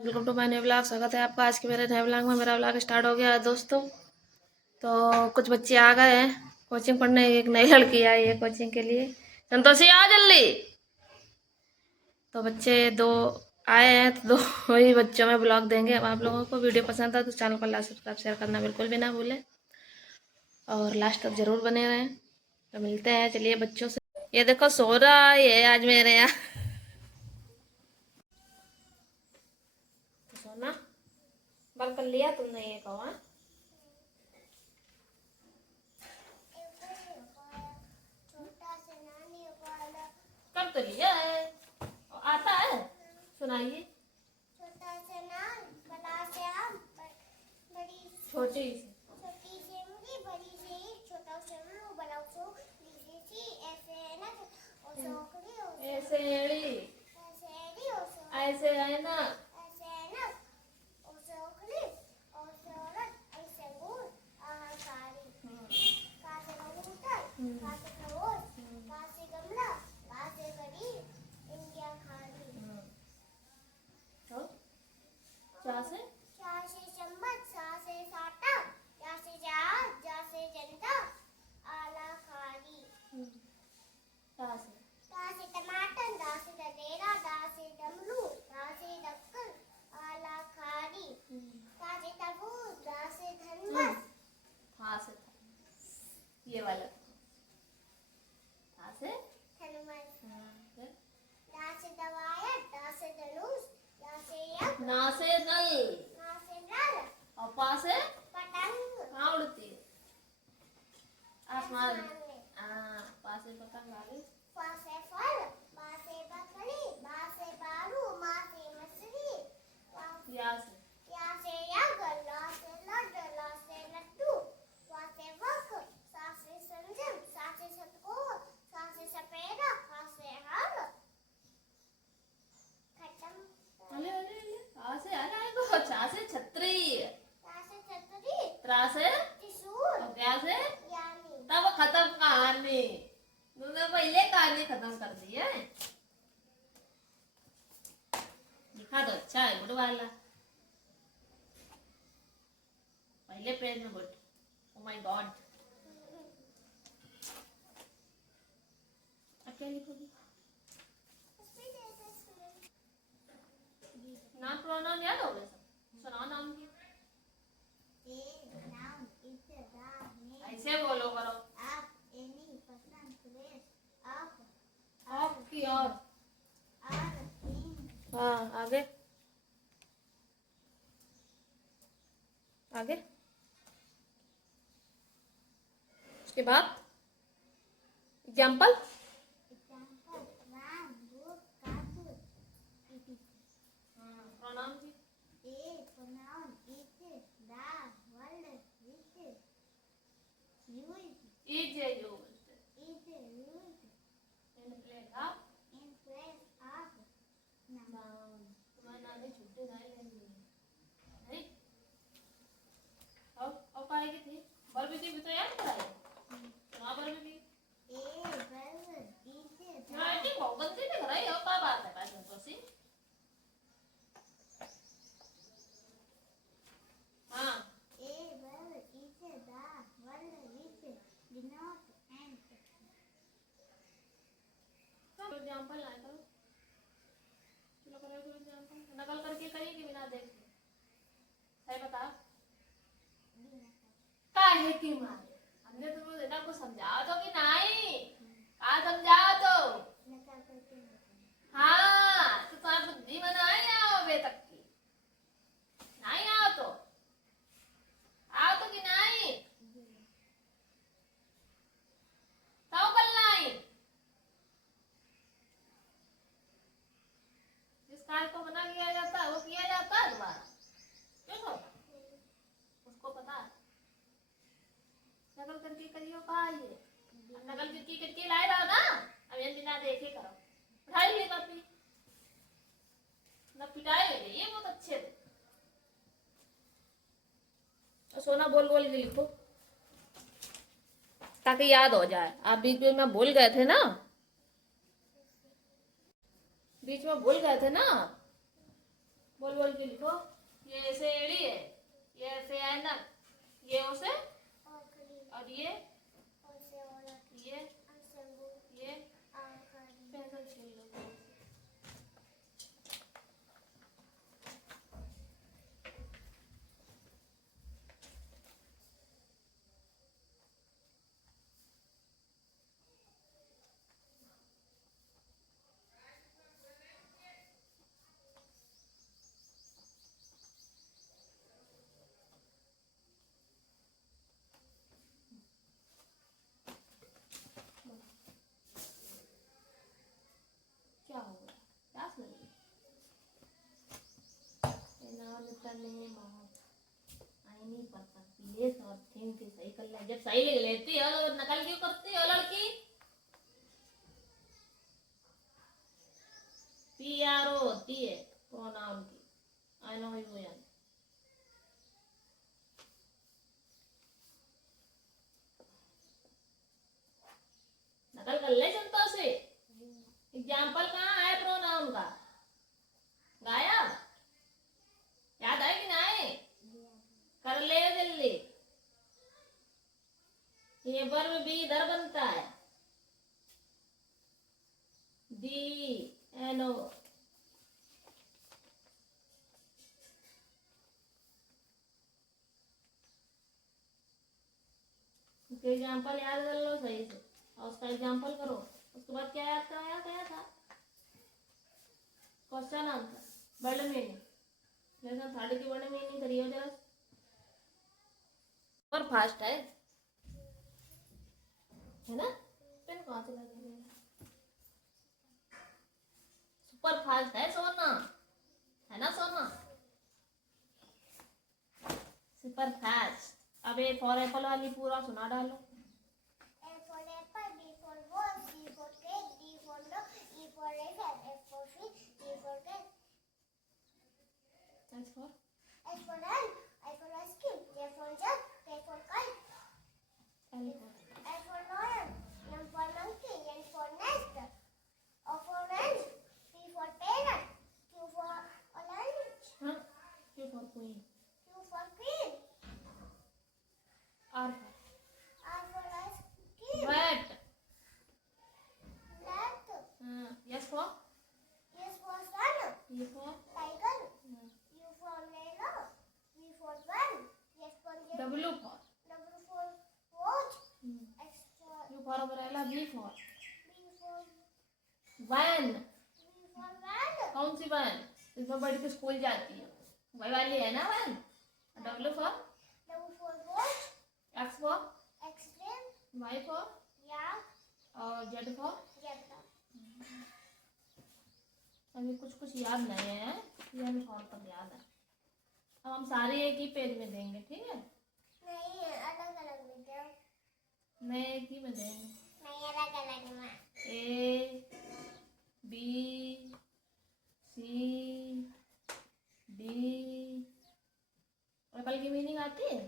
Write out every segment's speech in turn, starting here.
Welcome to my new blog. स्वागत है आपका आज के मेरे नए ब्लॉग में। मेरा ब्लॉग स्टार्ट हो गया है दोस्तों। तो कुछ बच्चे आ गए हैं कोचिंग पढ़ने। एक नई लड़की आई है कोचिंग के लिए। संतोषी आ जल्दी। तो बच्चे दो आए हैं तो दो वही बच्चों में ब्लॉग देंगे। अब आप लोगों को वीडियो पसंद है तो चैनल को लाइक सब्सक्राइब शेयर करना बिल्कुल भी ना भूलें और लास्ट तक जरूर बने रहें। तो मिलते हैं, चलिए बच्चों से। ये देखो सो रहा है आज मेरे यहाँ। सोना बंद कर लिया तुमने, ये कहो हाँ? कर तो लिया है, आता है। सुनाइए। छोटा से नाम, बड़ा से आम, बड़ी छोटी से इमली, बड़ी से ईख, छोटा से उल्लू, बड़ा से लीची सी, ऐसे ऐनक और सोकड़ी, ऐसे एड़ी, ऐसे ऐनक और सोकड़ी और सोरठ, ऐसे गुड़ और कारी, का से कबूतर, का से खरगोश, का से गमला, का से कड़ी, इंडिया खाली। चा से चम्मच, सा से साटा, जा से जहाज, जा से जनता, आला खाली। ता से टमाटर, दा से दलेरा, दा से डमरू, दा से डक्कर, आला खाली। ता से तरबूज, दा से धनबस, था से ये वाला था से थनमस। दा से दवाया, दा से धनुष, या से यज्ञ, ना से नल और पा से पतंग। कहाँ उड़ती है? आसमान में। पा से पतंग आ गई। पा से फल, बा से बकरी, बा से बारू, मा से मछली, या से यज्ञ, ला से लड्डू, ला से लड्डू, वा से वक, सा से संजम, सा से सतकोर, सा से सपेरा, हा से हार। खत्म। अरे अरे अरे से आ रहा है। चा से छतरी, त्रा से त्रिशूल, क्या से यानी। तब खत्म कहानी। तुमने पहले कहानी खत्म कर दी है। लिखा तो अच्छा है गुड वाला। पहले पेज में गुड। Oh my God. अब क्या लिखोगी? नाम प्रोनाउन याद हो गए सब? सुनाओ नाम की। ऐसे बोलो करो। आप, एनी, पसंद, सुरेश, आप की और हाँ आगे आगे। उसके बाद एग्जाम्पल। प्रोनाउन की is used in place of noun। तुम्हारे नाम में छुट्टी नहीं नहीं। और पढ़ाई की थी वर्ब की भी तो याद कराए। वहाँ वर्ब की राइटिंग बहुत गंदी लग रही है। क्या बात है भाई संतोषी? हाँ एग्जाम्पल लाए करो। चलो करो एग्जाम्पल। नकल करके करिए कि बिना देखे। सही बता। काहे की मारे हमने तुमको बेटा को समझाओ तो कि नहीं? कहा समझाओ तो? हाँ तो तुम्हारी बुद्धि में नहीं आओ बे तक की। नहीं आओ तो कि नहीं? तो कल नहीं। जिस कार्य को मना किया जाता है वो किया जाता है दोबारा। क्यों होता? उसको पता है। नकल करके करियो। कहा ये नकल करके लाए रहा ना। अब ये बिना देखे करो। पढ़ाई भी कॉपी न पिटाए ये बहुत अच्छे थे। तो सोना बोल बोल के लिखो ताकि याद हो जाए। आप बीच में भूल गए थे ना, बीच में भूल गए थे ना। बोल बोल के लिखो। ये ऐसे एड़ी है, ये ऐसे ऐनक, ये उसे, और ये पेंसिल छील लो। क्या हो गया? प्यास लगी? नाम निकलने माँ आई नहीं पता। ये सब थिंग थी सही कर ले। जब सही लिख लेती हो तो नकल क्यों करती हो लड़की? PRO होती है प्रोनाउन की। I know you N. नकल कर ले जनता से। एग्जाम्पल कहाँ है प्रोनाउन का? गायब? याद है कि नहीं? कर ले जल्दी। ये वर्ब भी इधर बनता है, DNO। उसके एग्जाम्पल याद कर लो सही से और उसका एग्जाम्पल करो। उसके बाद क्या याद कराया गया था? Question answer, word meaning. Lesson 3 की वर्ड मीनिंग करिए जरा। और फास्ट है ना? पेन कहाँ से लगा? सुपर फास्ट है सोना, है ना सोना? Super fast. अब ये फॉर एप्पल वाली पूरा सुना डालो। A for apple, B for ball, C for cake, D for dog, E for elephant, F for fish, G for cat. That's for H for hand, I for ice cream, J for jug, K for kite. elephant. L for lion, M for monkey, N for nest, O for orange, P for parrot, Q for orange, हाँ, Q for queen. Q for queen, R R for ice cream, for rat. rat, S for S for sun, T for tiger, U for umbrella, V for van, S for jet, W for W for watch, X for U for umbrella. V for B for van. V for van, कौन सी van? इसमें बढ़ के school जाती है, वही वाली है ना van. W for W for watch, X for X-ray, Y for yak, और Z for। zebra. अभी कुछ कुछ याद नहीं है, ये हमें और तब याद है। अब हम सारे एक ही पेज में देंगे, ठीक है? नहीं अलग अलग में क्या? नहीं, एक ही में देंगे। नहीं अलग अलग में। A B C D। Apple की मीनिंग आती है?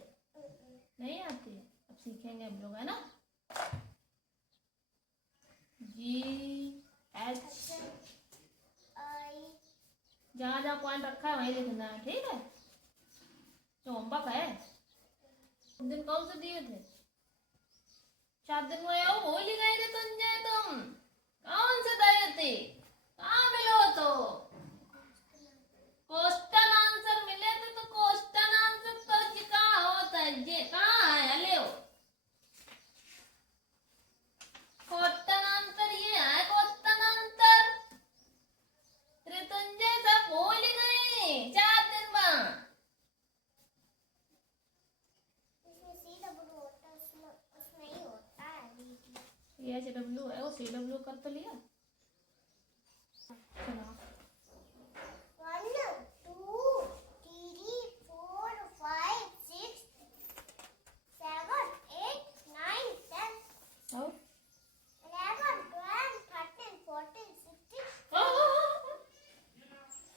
नहीं आती है, अब सीखेंगे हम लोग, है ना? G H I जहाँ जहाँ पॉइंट रखा है वहीं लिखना है, ठीक है? जो होमवर्क है उस दिन कौन से दिए थे? 7 दिन हुए हो, भूल ही गए थे संजय तुम। कौन से दिए थे? कहाँ मिलो तो? क्वेश्चन आंसर मिले थे तो क्वेश्चन आंसर तो जी कहाँ होता है? ये कहाँ है? ले हो क्वेश्चन आंसर, ये है क्वेश्चन आंसर। त्रितुंजय सब भूल ही गए 4 दिन बाद। इसमें CW होता है, उसमें ही होता है DD। ये CW है, वो CW कर तो लिया। चलो 1 2 3 4 5 6 7 8 9 10 और 11 12 13 14 16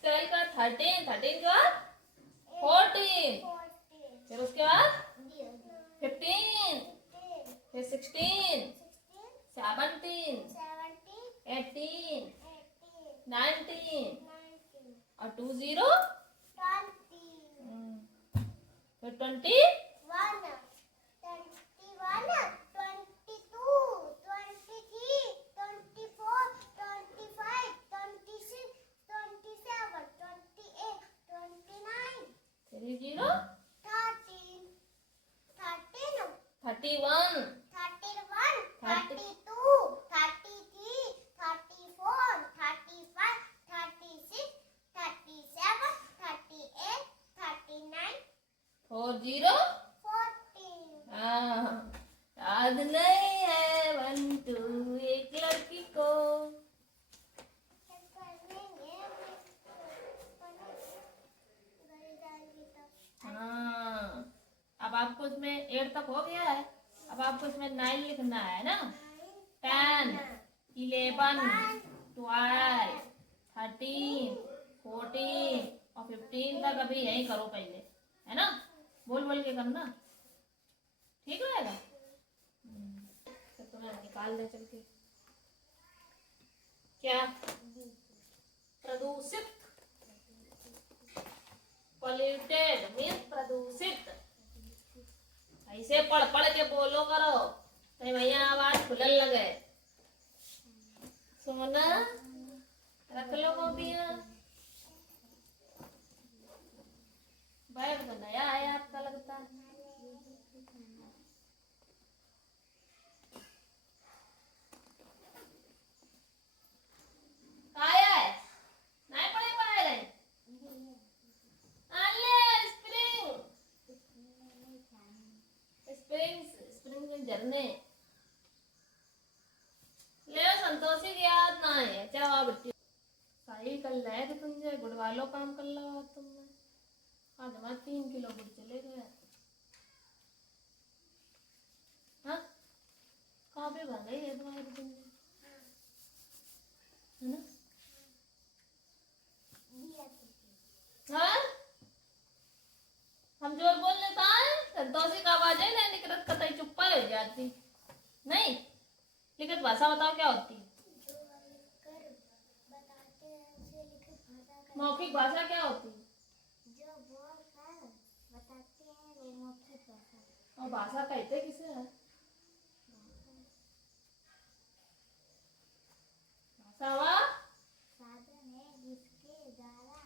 12 का 13 13 के बाद 14, 14 फिर उसके बाद 15, 15 फिर 16, 16 17, 17 18, 18 19 19 और 20 40 14. हाँ याद नहीं है 1 2 एक लड़की को। हाँ अब आपको इसमें 8 तक हो गया है। अब आपको इसमें 9 लिखना है ना। 10 11 12 13 14 और 15 तक अभी यही करो पहले, है ना। बोल बोल के करना, ठीक रहेगा। तो तुम्हें निकाल दे चल के। क्या प्रदूषित, पॉल्यूटेड मीन्स प्रदूषित। ऐसे पढ़ पढ़ के बोलो करो तो भैया आवाज खुलने लगे। सोना रख लो कॉपियां। बैग तो नया है आपका लगता है। काया है नहीं पढ़े पाए रहे। अले स्प्रिंग, स्प्रिंग में झरने। ले संतोषी की याद ना है चलो बच्ची। सही कर ले तो तुम जो गुड़ वालों काम कर लो तुमने। आज हमारे 3 किलो गुड़ चले गए। हाँ कहाँ पे बन गई है तुम्हारी तुम, है ना। हाँ हम जोर बोल लेता है संतोषी का आवाज है ना निकलत कतई चुप्पा हो जाती नहीं। लिखित भाषा बताओ क्या होती है। मौखिक भाषा क्या होती है। जो बोल कर बताते हैं वो मौखिक भाषा। और भाषा कहते किसे है। भाषा हुआ साधन है जिसके द्वारा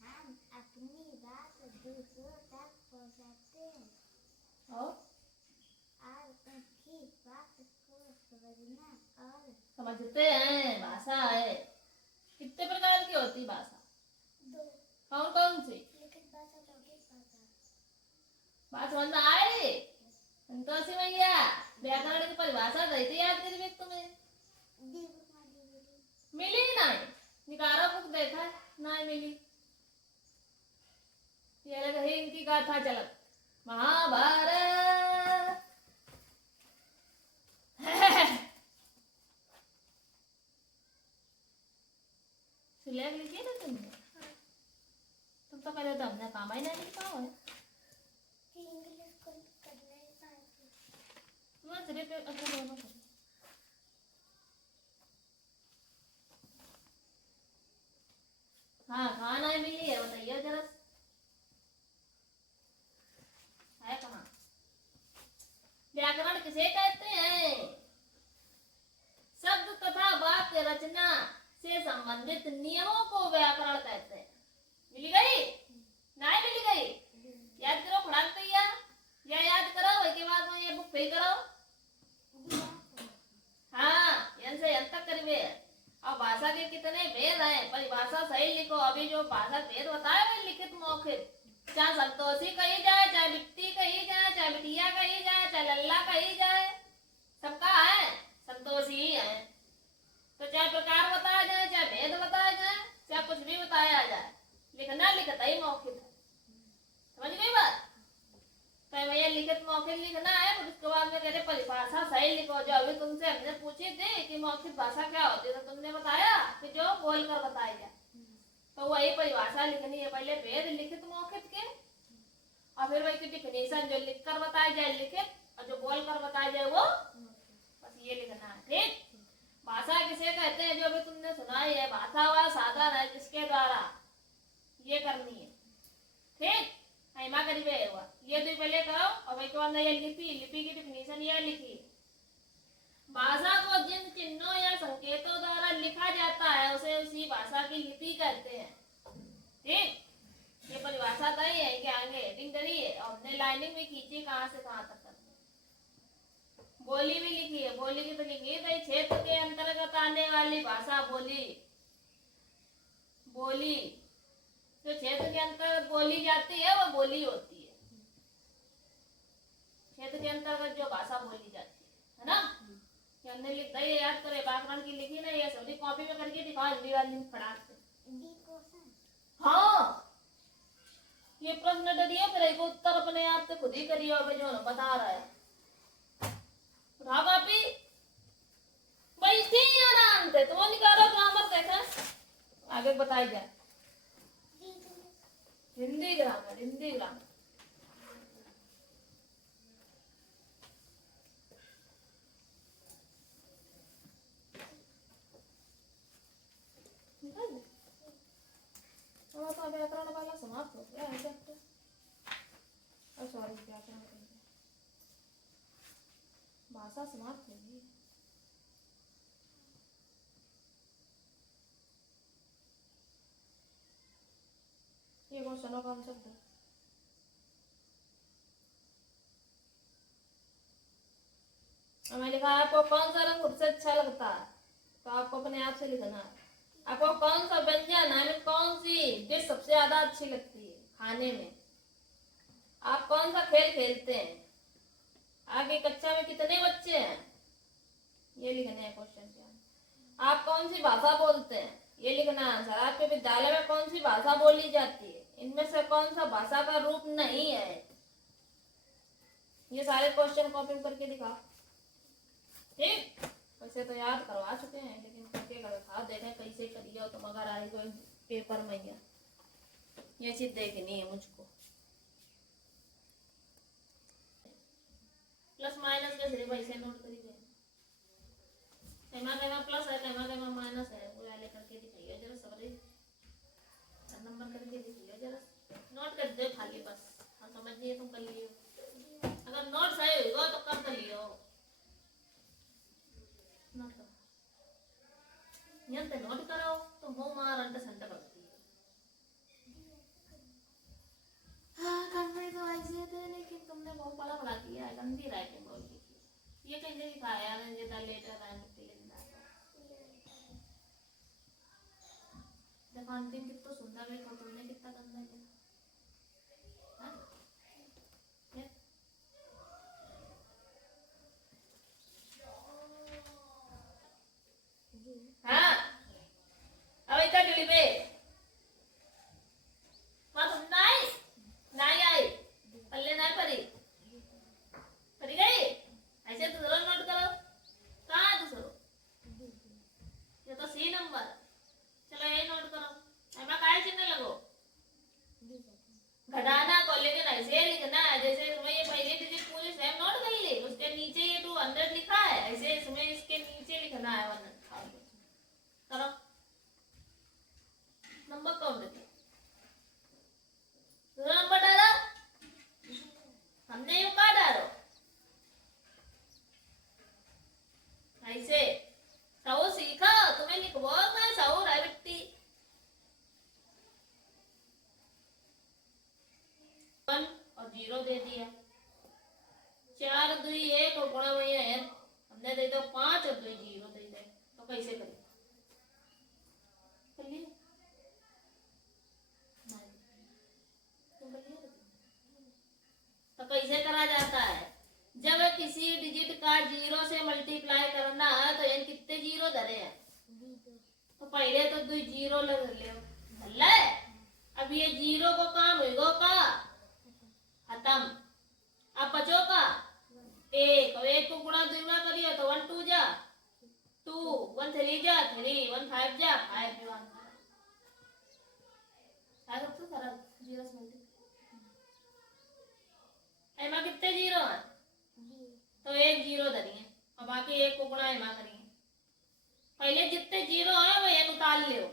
हम अपनी बात दूसरों तक पहुंचाते हैं और उनकी बात को समझना और समझते हैं। भाषा है कितने प्रकार की होती है भाषा। 2 कौन कौन सी। लिखित भाषा मौखिक भाषा। बात समझ में आए संतोषी भैया। व्याकरण की परिभाषा दी थी याद करी तुम्हें। मिली नहीं, निकारो बुक देखा नहीं मिली। ये लग है इनकी गाथा चलत महाभारत। सिलेक्ट लिखी ना तुमने। तुम तो कहते तो हमने काम ही नहीं लिखा है। इंग्लिश को करने पाएंगे। तुम्हें सिर्फ अच्छा दोनों करो। हाँ कहाँ नहीं मिली है बताइए जरा। है कहाँ। व्याकरण किसे कहते हैं। शब्द तथा वाक्य रचना से संबंधित नियमों को व्याकरण कहते हैं। मिल गई नहीं मिल गई। याद करो फड़ाक भैया या याद करो उसके बाद में ये बुक फिल करो। हाँ यन से यन तक करिए। अब भाषा के कितने भेद हैं परिभाषा सही लिखो। अभी जो भाषा भेद बताए वे लिखित मौखिक। चाहे संतोषी कही जाए चाहे बिट्टी कही जाए चाहे बिटिया कही जाए चाहे लल्ला कही जाए सबका है संतोषी ही है। तो चाहे प्रकार बताया जाए चाहे भेद बताया जाए चाहे कुछ भी बताया जाए लिखना लिखता ही मौखिक है। समझ गई बात। तो भैया लिखित मौखिक लिखना है फिर उसके बाद में कहते परिभाषा सही लिखो। जो अभी तुमसे हमने पूछी थी कि मौखिक भाषा क्या होती है तो तुमने बताया कि जो बोल कर बताया जाए तो वही परिभाषा लिखनी है। पहले भेद लिखित मौखिक के और फिर वही की डिफिनेशन जो लिख कर बताया जाए लिखित और जो बोल कर बताया जाए वो बस ये लिखना है। ठीक। भाषा किसे कहते हैं जो अभी तुमने सुनाई है। भाषा हुआ साधन है जिसके द्वारा ये करनी है। ठीक हिमा करीबे हुआ ये तो पहले करो और वही के बाद ये लिपि लिपि की डिफिनेशन ये लिखी। भाषा को जिन चिन्हों या संकेतों द्वारा लिखा जाता है उसे उसी भाषा की लिपि कहते हैं। ठीक ये परिभाषा तय है कि आगे हेडिंग करी है और हमने लाइनिंग भी खींची कहाँ से कहाँ तक करनी। बोली भी लिखी है। बोली की तो लिखी है क्षेत्र के अंतर्गत आने वाली भाषा बोली। बोली जो क्षेत्र के अंतर्गत बोली जाती है वो बोली होती है। क्षेत्र के अंतर्गत जो भाषा बोली जाती है ना, कि हमने लिखा ये याद करे व्याकरण की लिखी ना, ये सभी कॉपी में करके दिखाओ हिंदी वाली फटाक से। हाँ ये प्रश्न दिया, फिर एक उत्तर अपने आप से खुद ही करिए, अब जो ना बता रहा है उठा कॉपी बैठी आराम से, तो निकालो ग्रामर देखा आगे बताई जाए। हिंदी ग्रामर, हिंदी ग्रामर तो व्याकरण वाला समाप्त हो गया है चैप्टर। सॉरी व्याकरण भाषा समाप्त होगी। ये क्वेश्चनों का आंसर दो। हमें लिखा है आपको कौन सा रंग सबसे अच्छा लगता है, तो आपको अपने आप से लिखना है। आपको कौन सा व्यंजन है, कौन सी डिश सबसे ज्यादा अच्छी लगती है खाने में, आप कौन सा खेल खेलते हैं, आगे कक्षा में कितने बच्चे हैं, ये लिखने हैं क्वेश्चन के आंसर। आप कौन सी भाषा बोलते हैं, ये लिखना है आंसर। आपके विद्यालय में कौन सी भाषा बोली जाती है, इनमें से कौन सा भाषा का रूप नहीं है, ये सारे क्वेश्चन कॉपी करके दिखाओ। ठीक, वैसे तो याद करवा चुके हैं, लेकिन करके दिखाओ, देखें कैसे करिए हो तुम, अगर आए कोई पेपर में ये चीज देखनी है मुझको। प्लस माइनस के सिर्फ ऐसे नोट करिए, कहना प्लस है, कहना माइनस है, वो वाले करके दिखाइए जरा, सबरे नंबर करके दिखाइए जरा, नोट कर दे खाली बस, हम समझिए तुम कर लियो, अगर नोट सही होगा तो कर लियो, नोट करो यंत्र नोट करो तो वो मार अंत संत करती है। हाँ करने तो ऐसे थे, लेकिन तुमने बहुत बड़ा बड़ा किया है, गंदी राइटिंग बोल दी। ये कहीं लिखा है यार, जेदा लेटर है मुक्ति लिखना है, देखो अंतिम कितना सुंदर लिखा तुमने, कितना गंदा लिखा। हाँ अब इतना डिली पे मां तुम नहीं आई पल्ले नहीं परी गई, ऐसे तो जरूर नोट करो, कहाँ है दूसरो, ये तो सी नंबर, चलो यही नोट करो। एमा काय चिन्ह लगो घटाना को, लेकिन ऐसे लिखना है जैसे इसमें ये पहले डिजिट पूरी सेम नोट कर ली, उसके नीचे ये 200 लिखा है, ऐसे इसमें इसके नीचे लिखना है 100 करो, नंबर काउंट देते नंबर डालो, हमने यू कहा डालो ऐसे सौ सीखा, तुम्हें लिखवा मैं सौ राइटी 1 और 0 दे दिया, 4 2 1 और गुणा में है, हमने दे दो 5 और 2 0 दे दे, तो कैसे करें, कर लिए तो कैसे करा जाता है, जब किसी डिजिट का 0 से मल्टीप्लाई करना है तो ये कितने 0 धरे हैं, तो पहले तो 2 0 लग ले, अब ये 0 को काम होगा का खत्म, अब बचो का 1 और 1 को गुणा 2 में करिए तो 1 2 जा 2, 1 3 जा 3, 1 5 जा 5 भी 1 सबसे सरल 0 से मल्टीप्लाई। एमा कितने 0 हैं, तो 1 0 धरिए और बाकी 1 को गुणा एमा करिए, पहले जितने 0 है वो ये निकाल लियो,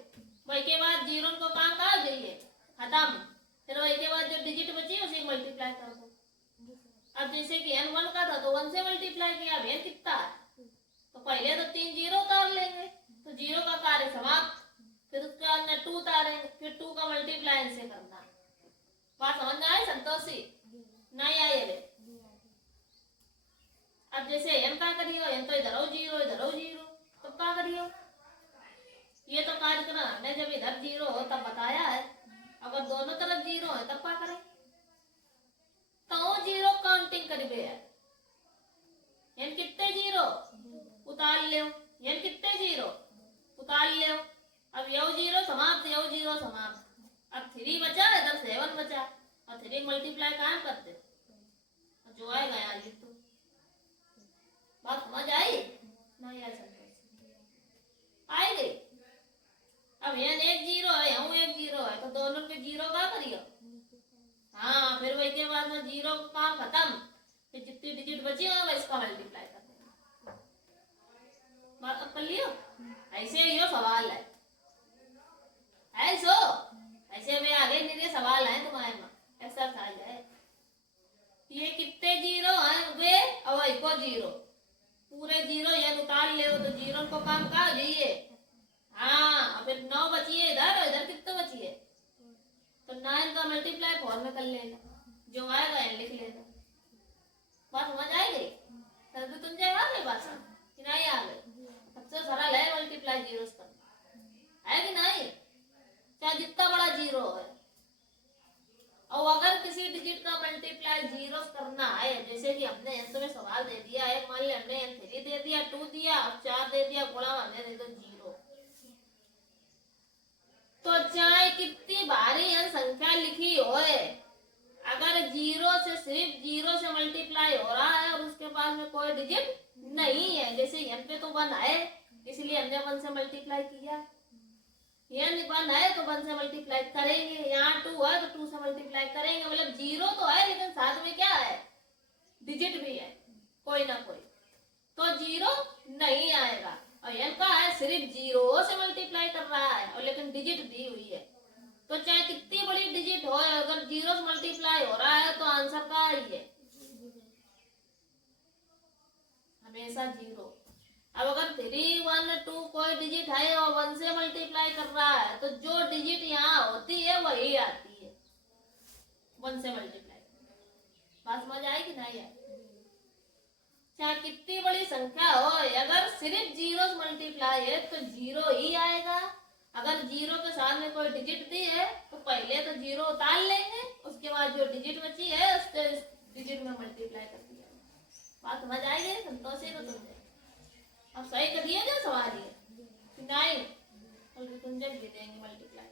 वही के बाद 0 को काम कहा जाइए खत्म, फिर वही के बाद जो डिजिट बची उसे मल्टीप्लाई कर दो। अब जैसे कि n1 का था तो 1 से मल्टीप्लाई किया, अब n कितना है, तो पहले तो 3 0 उतार लेंगे, तो 0 का कार्य समाप्त, फिर उसके अंदर 2 उतारेंगे, फिर 2 का मल्टीप्लाई इनसे करना। बात समझ में आए संतोषी, नहीं आई है। अब जैसे n का करियो, n तो इधर हो 0 इधर हो 0, तो क्या करियो, ये तो कार्य करना हमने जब इधर 0 हो तब बताया है, अगर दोनों तरफ 0 है तब क्या करें, तो 0 काउंटिंग करिए है, यानी कितने जीरो उतार लो, यानी कितने जीरो उतार लो। अब यो जीरो समाप्त, यो जीरो समाप्त। अब 3 बचा, इधर 7 बचा, और 3 मल्टीप्लाई कहाँ करते हो, जो आएगा यार ये तो बात समझ आई नहीं आई संतोष आई गई। अब यहाँ एक जीरो है, यहाँ एक जीरो है, तो दोनों के जीरो का करियो। हाँ, फिर वही के बाद में जीरो का खत्म, फिर जितनी डिजिट बची होगा इसका मल्टीप्लाई कर देना। बात अब कर लियो। ऐसे ही यो सवाल है, ऐसे में आगे मेरे सवाल है तुम्हारे में, एक्सरसाइज है। ये कितने जीरो हैं वे, और एक जीरो, पूरे जीरो ये उतार ले तो जीरो को काम का जाइए। हाँ, फिर 9 बचिए इधर, और इधर कितने बचिए, तो 9 का मल्टीप्लाई 4 में कर लेना, जो आएगा ये लिख लेना। बात समझ आएगी? सर तुम जाएगा मेरे पास कि नहीं आ गई? सबसे सरल है मल्टीप्लाई जीरो करना, है कि नहीं? चाहे जितना बड़ा जीरो है, और अगर किसी डिजिट का मल्टीप्लाई जीरो करना है, जैसे कि हमने अंत में सवाल दे दिया है, मान लिया हमने 3 दे दिया, 2 दिया और 4 दे दिया, गुणा हमने दे दो जीरो, तो चाहे कितनी भारी यह संख्या लिखी होए, अगर जीरो से सिर्फ जीरो से मल्टीप्लाई हो रहा है और उसके बाद में कोई डिजिट नहीं है, जैसे यहाँ पे तो 1 है इसलिए हमने 1 से मल्टीप्लाई किया, यहाँ 1 है तो 1 से मल्टीप्लाई करेंगे, यहाँ 2 है तो 2 से मल्टीप्लाई करेंगे, मतलब जीरो तो है लेकिन साथ में क्या है, डिजिट भी है कोई ना कोई, तो जीरो नहीं आएगा। और यहाँ का है सिर्फ जीरो से मल्टीप्लाई कर रहा है और लेकिन डिजिट दी हुई है, तो चाहे कितनी बड़ी डिजिट हो, अगर जीरो से मल्टीप्लाई हो रहा है तो आंसर का ही है हमेशा जीरो। अब अगर 3, 1, 2 कोई डिजिट है और 1 से मल्टीप्लाई कर रहा है, तो जो डिजिट यहाँ होती है वही आती है 1 से मल्टीप्लाई। बात समझ आए कि नहीं आए? चाहे कितनी बड़ी संख्या हो, अगर सिर्फ जीरो से मल्टीप्लाई है तो जीरो ही आएगा। अगर जीरो के साथ में कोई डिजिट दी है तो पहले तो जीरो उतार लेंगे, उसके बाद जो डिजिट बची है उसके डिजिट में मल्टीप्लाई कर दिया। बात समझ आएगी? संतोषी को समझे? अब सही करिए जो सवाल ये नहीं, और तुम जब भी देंगे मल्टीप्लाई।